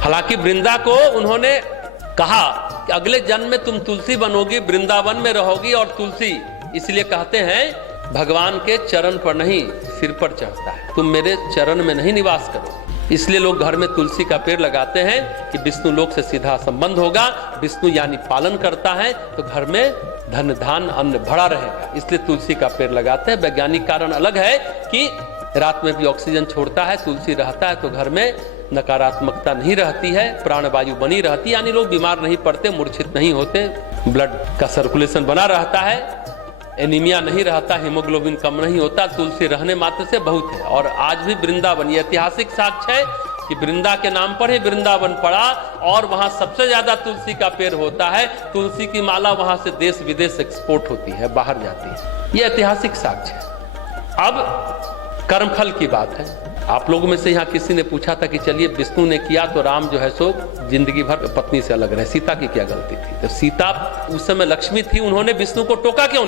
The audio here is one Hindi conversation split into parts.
हालांकि वृंदा को उन्होंने कहा कि अगले जन्म में तुम तुलसी बनोगी, वृंदावन में रहोगी। और तुलसी इसलिए कहते हैं भगवान के चरण पर नहीं सिर पर चढ़ता है, तुम मेरे चरण में नहीं निवास करो। इसलिए लोग घर में तुलसी का पेड़ लगाते हैं कि विष्णु लोक से सीधा संबंध होगा, विष्णु यानी पालन करता है तो घर में धन धान अन्न भरा रहेगा, इसलिए तुलसी का पेड़ लगाते हैं। वैज्ञानिक कारण अलग है कि रात में भी ऑक्सीजन छोड़ता है, तुलसी रहता है तो घर में नकारात्मकता नहीं रहती है, प्राणवायु बनी रहती है, यानी लोग बीमार नहीं पड़ते, मूर्छित नहीं होते, ब्लड का सर्कुलेशन बना रहता है, एनीमिया नहीं रहता, हीमोग्लोबिन कम नहीं होता। तुलसी रहने मात्र से बहुत है। और आज भी वृंदावन, ये ऐतिहासिक साक्ष्य है कि वृंदा के नाम पर ही वृंदावन पड़ा और वहां सबसे ज्यादा तुलसी का पेड़ होता है। तुलसी की माला वहां से देश विदेश एक्सपोर्ट होती है, बाहर जाती है। ये ऐतिहासिक साक्ष्य है। अब कर्मफल की बात है। आप लोगों में से यहाँ किसी ने पूछा था कि चलिए विष्णु ने किया तो राम जो है सो जिंदगी भर पत्नी से अलग रहे, सीता की क्या गलती थी? तो सीता उस समय लक्ष्मी थी, उन्होंने विष्णु को टोका क्यों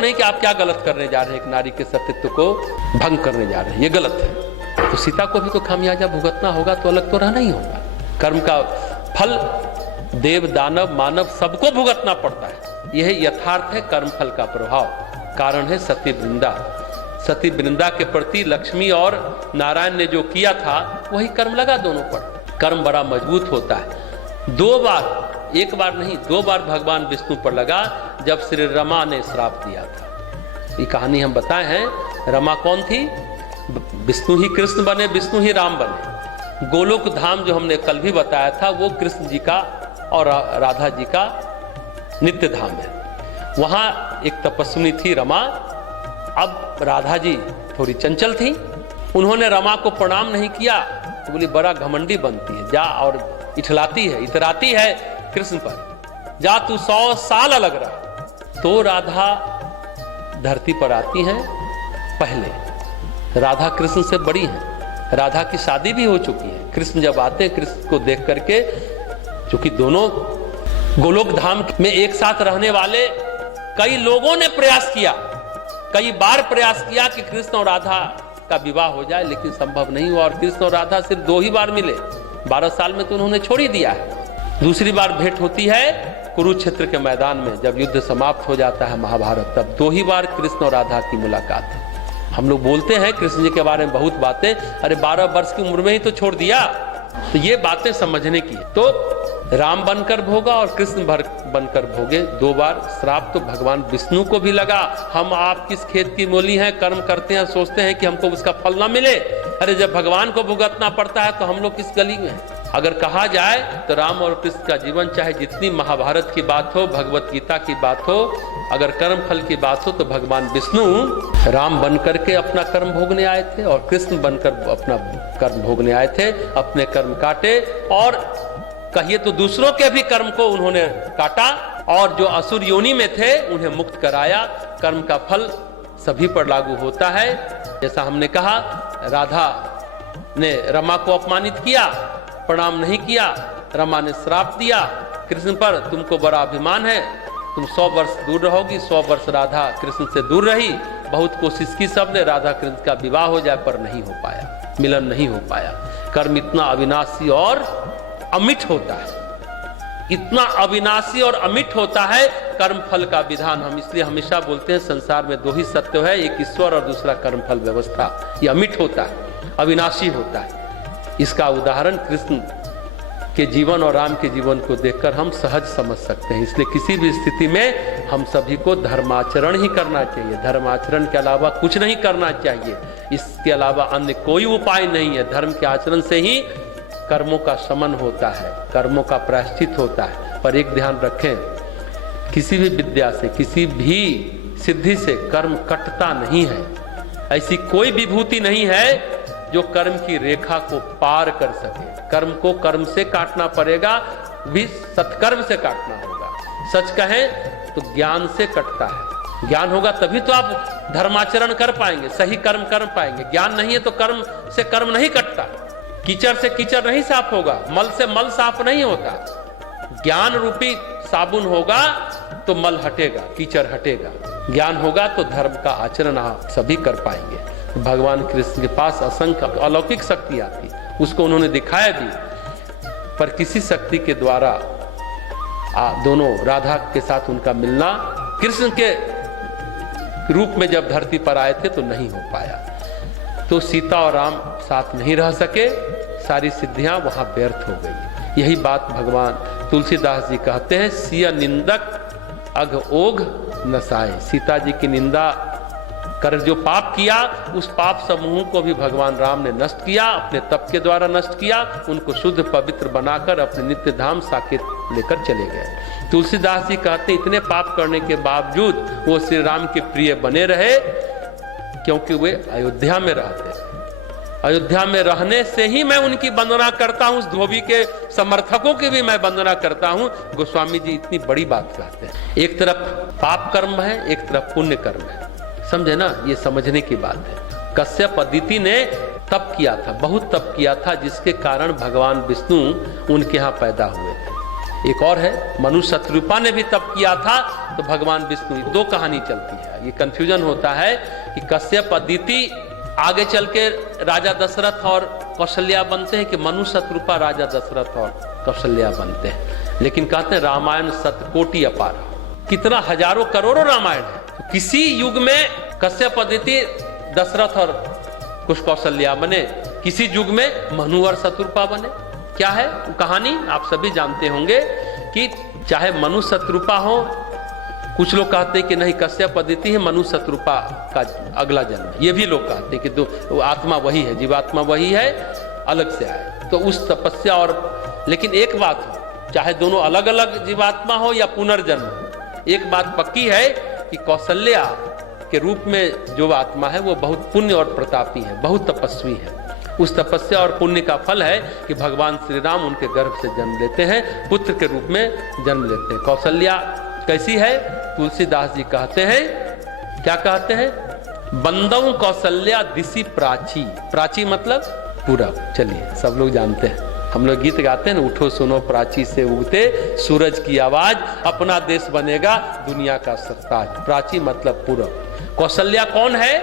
नहीं कि आप क्या गलत करने जा रहे हैं, एक नारी के सतीत्व को भंग करने जा रहे हैं, ये गलत है। तो सीता को भी तो खामियाजा भुगतना होगा, तो अलग तो रहना ही होगा। कर्म का फल देव दानव मानव सबको भुगतना पड़ता है, यह यथार्थ है कर्म फल का प्रभाव। कारण है सती वृंदा। सती वृंदा के प्रति लक्ष्मी और नारायण ने जो किया था वही कर्म लगा दोनों पर। कर्म बड़ा मजबूत होता है। 2 बार, एक बार नहीं 2 बार भगवान विष्णु पर लगा जब श्री रमा ने श्राप दिया था। ये कहानी हम बताए हैं। रमा कौन थी? विष्णु ही कृष्ण बने, विष्णु ही राम बने। गोलोक धाम जो हमने कल भी बताया था वो कृष्ण जी का और राधा जी का नित्य धाम है। वहां एक तपस्विनी थी रमा। अब राधा जी थोड़ी चंचल थी, उन्होंने रमा को प्रणाम नहीं किया तो बोली बड़ा घमंडी बनती है, जा और इठलाती है, इतराती है कृष्ण पर, जा तू 100 साल अलग रहा। तो राधा धरती पर आती हैं पहले। राधा कृष्ण से बड़ी हैं, राधा की शादी भी हो चुकी है। कृष्ण जब आते हैं, कृष्ण को देख करके, चूंकि दोनों गोलोक धाम में एक साथ रहने वाले कई लोगों ने प्रयास किया, कई बार प्रयास किया कि कृष्ण और राधा का विवाह हो जाए, लेकिन संभव नहीं हुआ। और कृष्ण और राधा सिर्फ 2 ही बार मिले, 12 साल में तो उन्होंने छोड़ ही दिया है। दूसरी बार भेंट होती है कुरुक्षेत्र के मैदान में, जब युद्ध समाप्त हो जाता है महाभारत, तब 2 ही बार कृष्ण और राधा की मुलाकात है। हम लोग बोलते हैं कृष्ण जी के बारे में बहुत बातें, अरे 12 वर्ष की उम्र में ही तो छोड़ दिया। तो ये बातें समझने की। तो राम बनकर भोगा और कृष्ण बनकर भोगे 2 बार। श्राप तो भगवान विष्णु को भी लगा। हम आप किस खेत की मूली हैं, कर्म करते हैं, सोचते हैं कि हमको उसका फल ना मिले। अरे जब भगवान को भुगतना पड़ता है तो हम लोग किस गली में हैं? अगर कहा जाए तो राम और कृष्ण का जीवन, चाहे जितनी महाभारत की बात हो, भगवत गीता की बात हो, अगर कर्म फल की बात हो तो भगवान विष्णु राम बनकर के अपना कर्म भोगने आए थे और कृष्ण बनकर अपना कर्म भोगने आए थे। अपने कर्म काटे और कहिए तो दूसरों के भी कर्म को उन्होंने काटा, और जो असुर योनि में थे उन्हें मुक्त कराया। कर्म का फल सभी पर लागू होता है। जैसा हमने कहा, राधा ने रमा को अपमानित किया, प्रणाम नहीं किया, रमा ने श्राप दिया कृष्ण पर, तुमको बड़ा अभिमान है, तुम 100 वर्ष दूर रहोगी। 100 वर्ष राधा कृष्ण से दूर रही। बहुत कोशिश की सबने, राधा कृष्ण का विवाह हो जाए, पर नहीं हो पाया, मिलन नहीं हो पाया। कर्म इतना अविनाशी और अमिट होता है, इतना अविनाशी और अमिट होता है कर्म फल का विधान। हम इसलिए हमेशा बोलते हैं संसार में 2 ही सत्य है, एक ईश्वर और दूसरा कर्म फल व्यवस्था। ये अमिट होता है, अविनाशी होता है। इसका उदाहरण कृष्ण के जीवन और राम के जीवन को देखकर हम सहज समझ सकते हैं। इसलिए किसी भी स्थिति में हम सभी को धर्माचरण ही करना चाहिए, धर्माचरण के अलावा कुछ नहीं करना चाहिए। इसके अलावा अन्य कोई उपाय नहीं है। धर्म के आचरण से ही कर्मों का शमन होता है, कर्मों का प्रायश्चित होता है। पर एक ध्यान रखें, किसी भी विद्या से, किसी भी सिद्धि से कर्म कटता नहीं है। ऐसी कोई विभूति नहीं है जो कर्म की रेखा को पार कर सके। कर्म को कर्म से काटना पड़ेगा, भी सत्कर्म से काटना होगा। सच कहें तो ज्ञान से कटता है। ज्ञान होगा तभी तो आप धर्माचरण कर पाएंगे, सही कर्म कर पाएंगे। ज्ञान नहीं है तो कर्म से कर्म नहीं कटता। कीचड़ से कीचड़ नहीं साफ होगा, मल से मल साफ नहीं होता। ज्ञान रूपी साबुन होगा तो मल हटेगा, कीचड़ हटेगा। ज्ञान होगा तो धर्म का आचरण आप सभी कर पाएंगे। भगवान कृष्ण के पास असंख्य अलौकिक शक्तियां थी, उसको उन्होंने दिखाया भी, पर किसी शक्ति के द्वारा दोनों राधा के साथ उनका मिलना कृष्ण के रूप में जब धरती पर आए थे तो नहीं हो पाया। तो सीता और राम साथ नहीं रह सके, सारी सिद्धियां वहां व्यर्थ हो गई। यही बात भगवान तुलसीदास जी कहते हैं, सिया निंदक अघ ओघ नसाए। सीता जी की निंदा कर जो पाप किया, उस पाप समूह को भी भगवान राम ने नष्ट किया, अपने तप के द्वारा नष्ट किया। उनको शुद्ध पवित्र बनाकर अपने नित्य धाम साकेत लेकर चले गए। तुलसीदास जी कहते इतने पाप करने के बावजूद वो श्री राम के प्रिय बने रहे, क्योंकि वे अयोध्या में रहते थे। अयोध्या में रहने से ही मैं उनकी वंदना करता हूं, उस धोबी के समर्थकों की भी मैं वंदना करता हूं। गोस्वामी जी इतनी बड़ी बात कहते हैं। एक तरफ पाप कर्म है, एक तरफ पुण्य कर्म है, समझे ना, ये समझने की बात है। कश्यप अदिति ने तप किया था, बहुत तप किया था, जिसके कारण भगवान विष्णु उनके यहाँ पैदा हुए थे। एक और है, मनु शत्रुपा ने भी तप किया था तो भगवान विष्णु। दो कहानी चलती है, ये कंफ्यूजन होता है कि कश्यप अदिति आगे चल के राजा दशरथ और कौशल्या बनते हैं कि मनु शत्रुपा राजा दशरथ और कौशल्या बनते हैं। लेकिन कहते हैं रामायण शतकोटि अपार, कितना हजारों करोड़ों रामायण है। तो किसी युग में कश्यप अदिति दशरथ और कुछ कौशल्या बने, किसी युग में मनु और शत्रुपा बने। क्या है कहानी आप सभी जानते होंगे कि चाहे मनु शत्रुपा हो, कुछ लोग कहते हैं कि नहीं कश्यप अदिति है, मनु शत्रुपा का अगला जन्म। ये भी लोग कहते हैं कि दो आत्मा वही है, जीवात्मा वही है, अलग से आए। तो उस तपस्या और, लेकिन एक बात हो, चाहे दोनों अलग अलग जीवात्मा हो या पुनर्जन्म हो, एक बात पक्की है कि कौशल्या के रूप में जो आत्मा है वो बहुत पुण्य और प्रतापी है, बहुत तपस्वी है। उस तपस्या और पुण्य का फल है कि भगवान श्री राम उनके गर्भ से जन्म लेते हैं, पुत्र के रूप में जन्म लेते हैं। कौशल्या कैसी है? तुलसीदास जी कहते हैं, क्या कहते हैं? बंदौ कौशल्या दिशि प्राची। प्राची मतलब पूरब। चलिए सब लोग जानते हैं, हम लोग गीत गाते हैं ना, उठो सुनो प्राची से उगते सूरज की आवाज, अपना देश बनेगा दुनिया का सरताज। प्राची मतलब पूरब। कौशल्या कौन है?